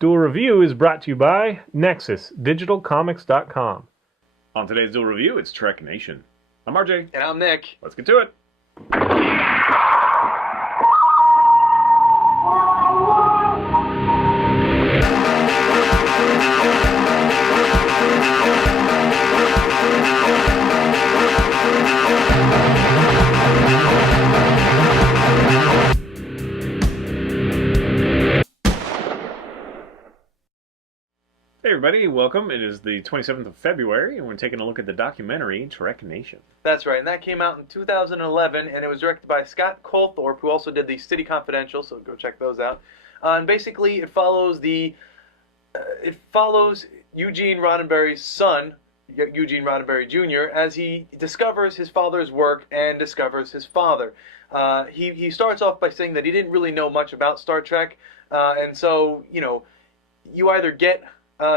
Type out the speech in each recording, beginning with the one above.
Duel Review is brought to you by NexusDigitalComics.com. On today's Duel Review, it's Trek Nation. I'm RJ. And I'm Nick. Let's get to it. Hey everybody, welcome. It is the 27th of February, and we're taking a look at the documentary Trek Nation. That's right, and that came out in 2011, and it was directed by Scott Colthorpe, who also did the City Confidential, so go check those out. And basically, it follows Eugene Roddenberry's son, Eugene Roddenberry Jr., as he discovers his father's work and discovers his father. He starts off by saying that he didn't really know much about Star Trek, and so, you either get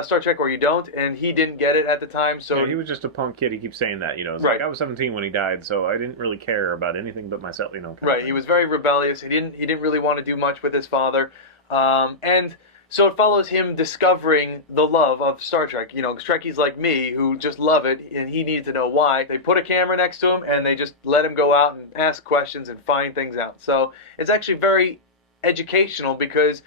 Star Trek or you don't, and he didn't get it at the time. So yeah, he was just a punk kid. He keeps saying that, It's right. Like I was 17 when he died, so I didn't really care about anything but myself, Right. He was very rebellious. He didn't really want to do much with his father, and so it follows him discovering the love of Star Trek. Trekkies like me who just love it, and he needed to know why. They put a camera next to him, and they just let him go out and ask questions and find things out. So it's actually very educational because,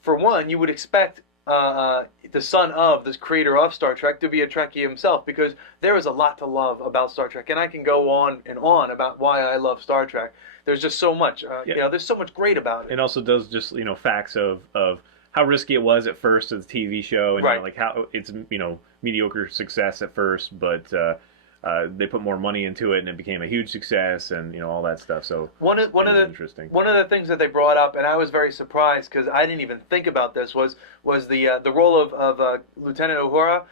for one, you would expect the son of this creator of Star Trek to be a Trekkie himself, because there is a lot to love about Star Trek, and I can go on and on about why I love Star Trek. There's just so much, there's so much great about it. It also does just facts of how risky it was at first as a TV show, and right. Like how it's mediocre success at first, but they put more money into it, and it became a huge success, and all that stuff. So interesting. One of the things that they brought up, and I was very surprised because I didn't even think about this, was the role of Lieutenant Uhura.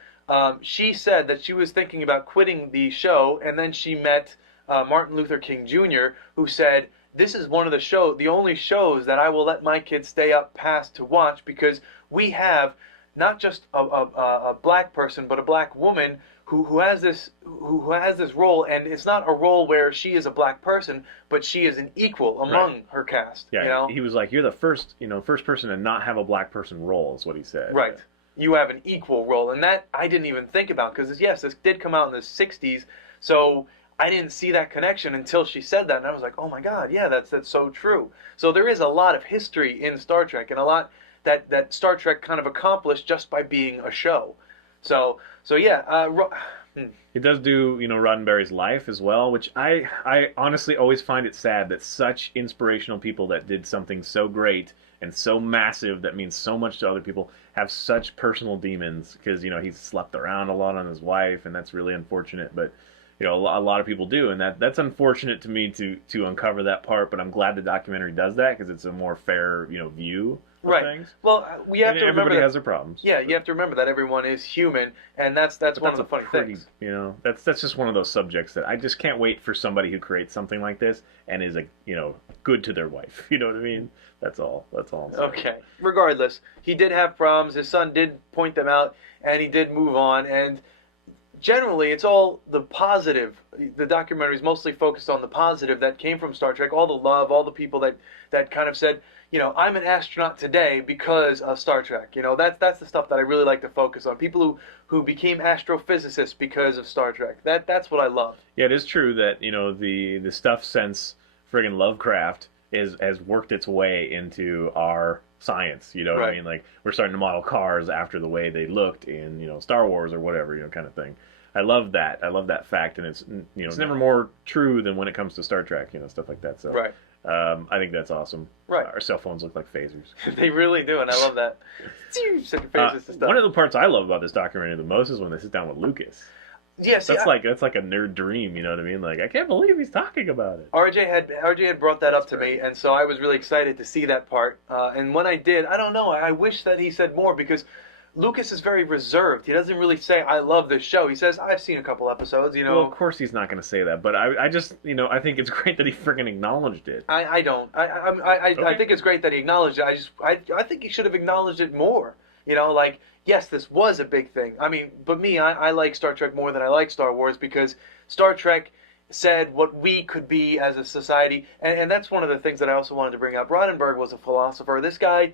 She said that she was thinking about quitting the show, and then she met Martin Luther King Jr., who said, "This is one of the only shows that I will let my kids stay up past to watch, because we have not just a black person, but a black woman who has this role, and it's not a role where she is a black person, but she is an equal among her cast." Yeah, he was like, "You're the first person to not have a black person role," is what he said. Right. You have an equal role, and that I didn't even think about, because yes, this did come out in the '60s, so I didn't see that connection until she said that, and I was like, "Oh my God, yeah, that's so true." So there is a lot of history in Star Trek, and a lot that Star Trek kind of accomplished just by being a show. So yeah. It does do, Roddenberry's life as well, which I honestly always find it sad that such inspirational people that did something so great and so massive that means so much to other people have such personal demons, because, he's slept around a lot on his wife, and that's really unfortunate, but, a lot of people do, and that's unfortunate to me to uncover that part, but I'm glad the documentary does that, because it's a more fair, view of right. things. Well, we have to remember everybody that has their problems. Yeah, you have to remember that everyone is human, and that's one of the funny things. That's just one of those subjects that I just can't wait for somebody who creates something like this and is good to their wife. You know what I mean? That's all. That's all I'm saying. Okay. Regardless, he did have problems. His son did point them out, and he did move on. And generally, it's all the positive. The documentary is mostly focused on the positive that came from Star Trek, all the love, all the people that kind of said, I'm an astronaut today because of Star Trek. That's the stuff that I really like to focus on. People who became astrophysicists because of Star Trek. That's what I love. Yeah, it is true that, the stuff since friggin' Lovecraft has worked its way into our science, what right. I mean? Like, we're starting to model cars after the way they looked in, Star Wars or whatever, kind of thing. I love that. I love that fact, and it's, it's never more true than when it comes to Star Trek, stuff like that. So, right. I think that's awesome. Right. Our cell phones look like phasers. They really do, and I love that. Set your faces to stuff. One of the parts I love about this documentary the most is when they sit down with Lucas. Yes, that's like a nerd dream, you know what I mean? Like, I can't believe he's talking about it. RJ had brought that up to me, and so I was really excited to see that part. And when I did, I don't know, I wish that he said more, because Lucas is very reserved. He doesn't really say, "I love this show." He says, "I've seen a couple episodes." Well, of course he's not going to say that, but I just, I think it's great that he freaking acknowledged it. I don't. Okay. I think it's great that he acknowledged it. I think he should have acknowledged it more. Yes, this was a big thing. I mean, but me, I like Star Trek more than I like Star Wars, because Star Trek said what we could be as a society, and that's one of the things that I also wanted to bring up. Roddenberry was a philosopher. This guy,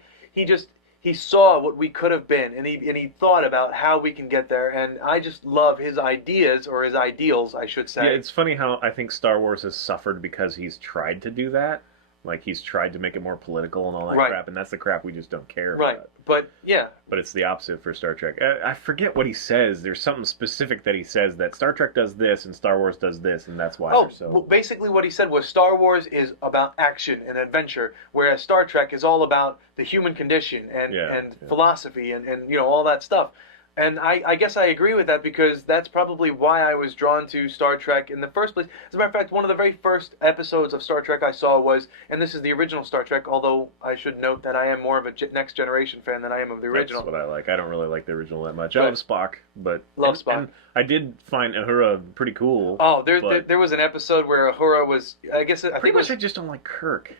he saw what we could have been, and he thought about how we can get there. And I just love his ideas, or his ideals, I should say. Yeah, it's funny how I think Star Wars has suffered because he's tried to do that. Like, he's tried to make it more political and all that Right. crap, and that's the crap we just don't care Right. about. But yeah, But it's the opposite for Star Trek. I forget what he says. There's something specific that he says that Star Trek does this and Star Wars does this, and that's why oh, they're so... well, basically what he said was Star Wars is about action and adventure, whereas Star Trek is all about the human condition and Yeah. philosophy and all that stuff. And I guess I agree with that, because that's probably why I was drawn to Star Trek in the first place. As a matter of fact, one of the very first episodes of Star Trek I saw was, and this is the original Star Trek, although I should note that I am more of a Next Generation fan than I am of the original. That's what I like. I don't really like the original that much. I Right. love Spock, but... Love Spock. And I did find Uhura pretty cool. Oh, but there was an episode where Uhura was, I guess, I pretty think it much was, I just don't like Kirk.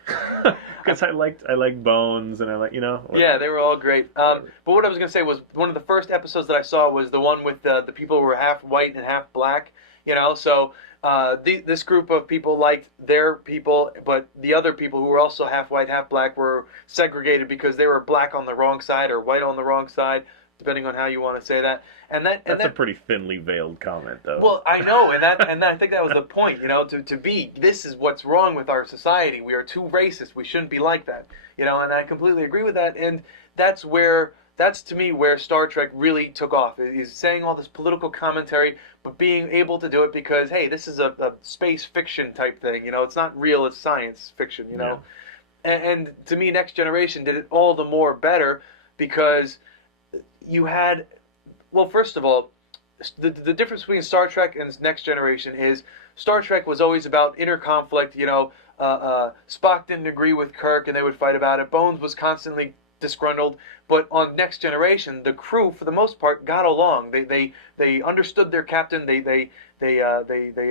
Because I like Bones, and I like, yeah, they were all great. But what I was going to say was, one of the first episodes that I saw was the one with the people who were half white and half black. So this group of people liked their people, but the other people who were also half white, half black were segregated because they were black on the wrong side or white on the wrong side, depending on how you want to say that. That's a pretty thinly veiled comment, though. Well, I know, and I think that was the point, to be, this is what's wrong with our society. We are too racist. We shouldn't be like that, and I completely agree with that. And that's to me where Star Trek really took off. Is saying all this political commentary, but being able to do it because, hey, this is a space fiction type thing. It's not real. It's science fiction. Yeah. And to me, Next Generation did it all the more better because you had. Well, first of all, the difference between Star Trek and Next Generation is Star Trek was always about inner conflict. Spock didn't agree with Kirk, and they would fight about it. Bones was constantly disgruntled. But on Next Generation, the crew, for the most part, got along. They understood their captain. They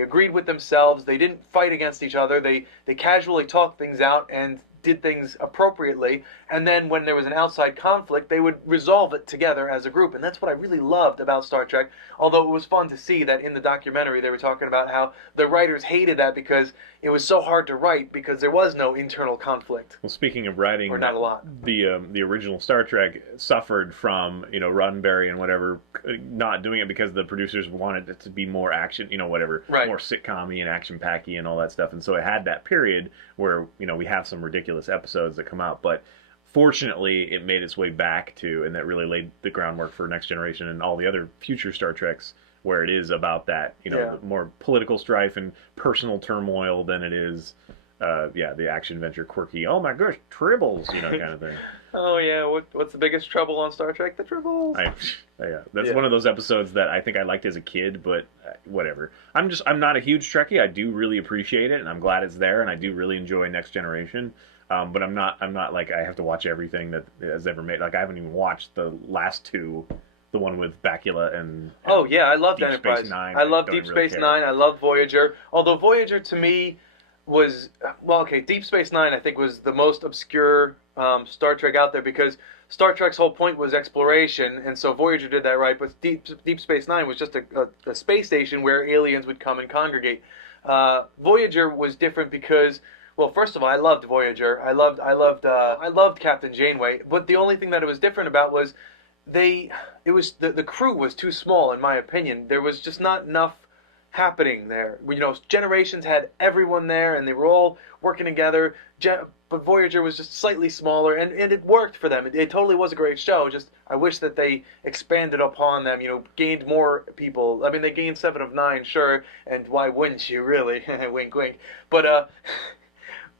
agreed with themselves. They didn't fight against each other. They casually talked things out and did things appropriately, and then when there was an outside conflict, they would resolve it together as a group. And that's what I really loved about Star Trek, although it was fun to see that in the documentary they were talking about how the writers hated that because it was so hard to write because there was no internal conflict. Well, speaking of writing, or not a lot. The original Star Trek suffered from Roddenberry and whatever not doing it because the producers wanted it to be more action, whatever, Right. more sitcom-y and action-packy and all that stuff, and so it had that period where we have some ridiculous episodes that come out, but fortunately it made its way back to, and that really laid the groundwork for Next Generation and all the other future Star Treks, where it is about that, Yeah. more political strife and personal turmoil than it is, the action adventure quirky, oh my gosh, tribbles, kind of thing. Oh yeah, what's the biggest trouble on Star Trek? The tribbles. That's Yeah. one of those episodes that I think I liked as a kid, but whatever. I'm not a huge Trekkie. I do really appreciate it, and I'm glad it's there, and I do really enjoy Next Generation. But I'm not like I have to watch everything that has ever made. Like I haven't even watched the last two, the one with Bakula and Oh yeah, I loved Deep Enterprise. Space Nine. I love don't Deep really Space care. Nine. I love Voyager. Although Voyager to me was Deep Space Nine I think was the most obscure Star Trek out there because Star Trek's whole point was exploration, and so Voyager did that right. But Deep Space Nine was just a space station where aliens would come and congregate. Voyager was different because. Well, first of all, I loved Voyager. I loved Captain Janeway. But the only thing that it was different about was the crew was too small, in my opinion. There was just not enough happening there. Generations had everyone there, and they were all working together. But Voyager was just slightly smaller, and it worked for them. It totally was a great show. Just I wish that they expanded upon them. Gained more people. I mean, they gained 7 of 9, sure, and why wouldn't you, really? Wink, wink.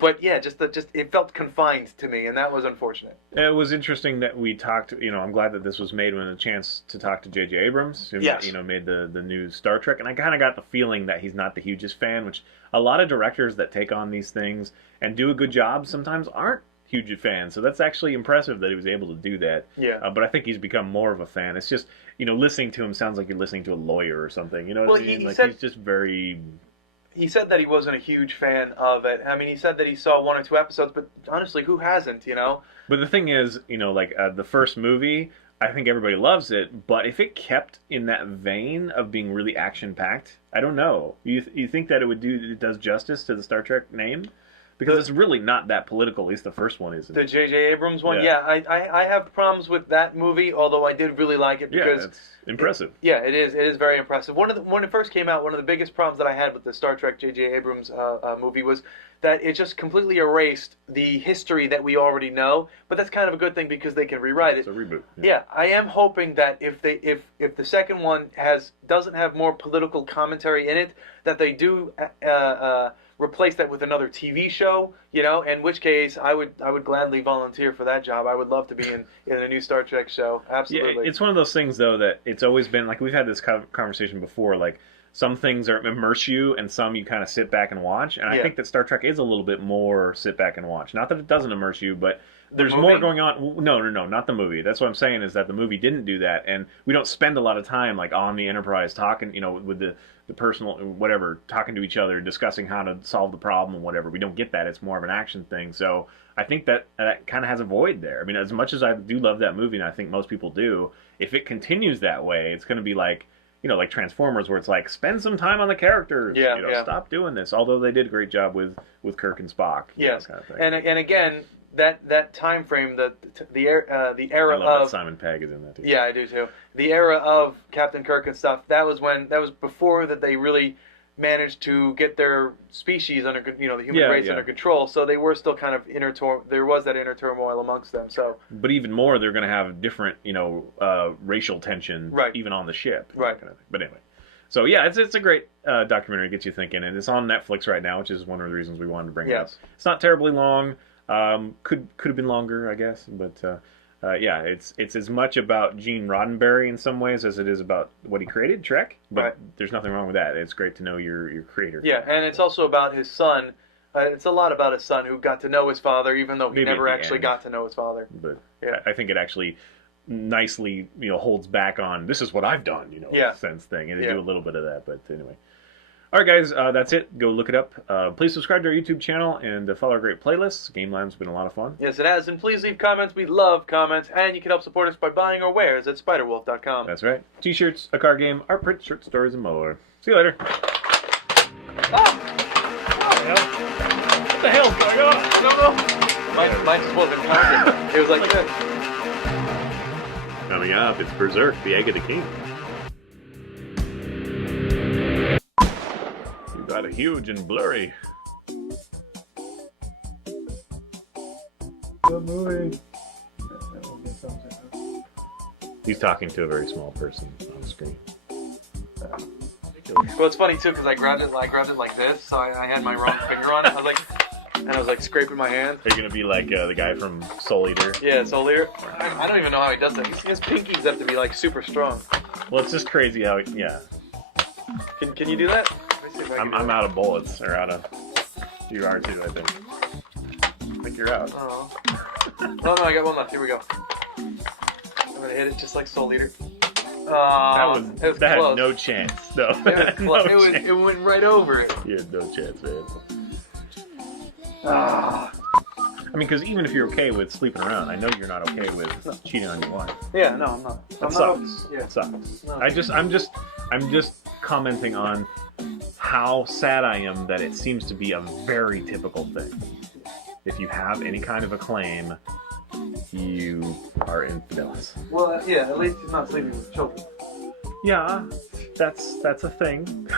But yeah, just it felt confined to me, and that was unfortunate. It was interesting that we talked. I'm glad that this was made when a chance to talk to J.J. Abrams, who Yes. made the new Star Trek, and I kind of got the feeling that he's not the hugest fan. Which a lot of directors that take on these things and do a good job sometimes aren't huge fans. So that's actually impressive that he was able to do that. Yeah. But I think he's become more of a fan. It's just listening to him sounds like you're listening to a lawyer or something. You know what I mean? He's just very. He said that he wasn't a huge fan of it. I mean, he said that he saw 1 or 2 episodes, but honestly, who hasn't, But the thing is, the first movie, I think everybody loves it, but if it kept in that vein of being really action-packed, I don't know. You think that it does justice to the Star Trek name? Because it's really not that political. At least the first one isn't. The J.J. Abrams one, Yeah. I have problems with that movie, although I did really like it because it's impressive. it is very impressive. When it first came out, one of the biggest problems that I had with the Star Trek J.J. Abrams movie was that it just completely erased the history that we already know. But that's kind of a good thing because they can rewrite it. It's a reboot. Yeah, I am hoping that if the second one doesn't have more political commentary in it, that they do replace that with another TV show, in which case I would gladly volunteer for that job. I would love to be in a new Star Trek show. Absolutely. Yeah, it's one of those things though that it's always been like we've had this conversation before. Like some things are immerse you, and some you kind of sit back and watch. And I think that Star Trek is a little bit more sit back and watch. Not that it doesn't immerse you, but there's more going on. No, not the movie. That's what I'm saying is that the movie didn't do that, and we don't spend a lot of time like on the Enterprise talking, with the personal whatever, talking to each other, discussing how to solve the problem and whatever. We don't get that. It's more of an action thing. So I think that kind of has a void there. I mean, as much as I do love that movie, and I think most people do, if it continues that way, it's going to be like, like Transformers, where it's like, spend some time on the characters. Stop doing this. Although they did a great job with Kirk and Spock. Yes, kind of thing. And again, that time frame, the era I love of that Simon Pegg is in that too. Yeah, I do too. The era of Captain Kirk and stuff. That was before that they really managed to get their species under, the human race under control. So they were still kind of there was that inner turmoil amongst them. So, but even more, they're going to have different, racial tension, even on the ship, right? Kind of thing. But anyway, so yeah, it's a great documentary. It gets you thinking, and it's on Netflix right now, which is one of the reasons we wanted to bring it up. It's not terribly long. Could have been longer, I guess, but it's as much about Gene Roddenberry in some ways as it is about what he created, Trek. But there's nothing wrong with that. It's great to know your creator. Yeah, and it's also about his son. It's a lot about his son who got to know his father, even though he never actually got to know his father. But I think it actually nicely, holds back on this is what I've done, sense thing, and they do a little bit of that. But anyway. All right, guys, that's it. Go look it up. Please subscribe to our YouTube channel and follow our great playlists. Game Land's been a lot of fun. Yes, it has. And please leave comments. We love comments. And you can help support us by buying our wares at spiderwolf.com. That's right. T-shirts, a card game, art print, shirt stories, and more. See you later. Ah! What the hell's going on? I don't know. Mine just wasn't counted. It was like this. Coming up, it's Berserk, the Egg of the King. Got a huge and blurry. Good movie. He's talking to a very small person on screen. Well, it's funny too because I grabbed it like this, so I had my wrong finger on it. I was like scraping my hand. Are you gonna be like the guy from Soul Eater? Yeah, Soul Eater. I don't even know how he does that. His pinkies have to be like super strong. Well, it's just crazy how Can you do that? I'm out of bullets, or out of... You are too, I think. I think you're out. Oh. No, I got one left. Here we go. I'm gonna hit it just like Soul Eater. That had no chance. No. It went right over it. You had no chance, man. Ah. I mean, because even if you're okay with sleeping around, I know you're not okay with cheating on your wife. Yeah, no, I'm not. That sucks. Yeah. It sucks. No. I'm just commenting on how sad I am that it seems to be a very typical thing. If you have any kind of a claim, you are infidelis. Well, yeah, at least he's not sleeping with children. Yeah, that's a thing.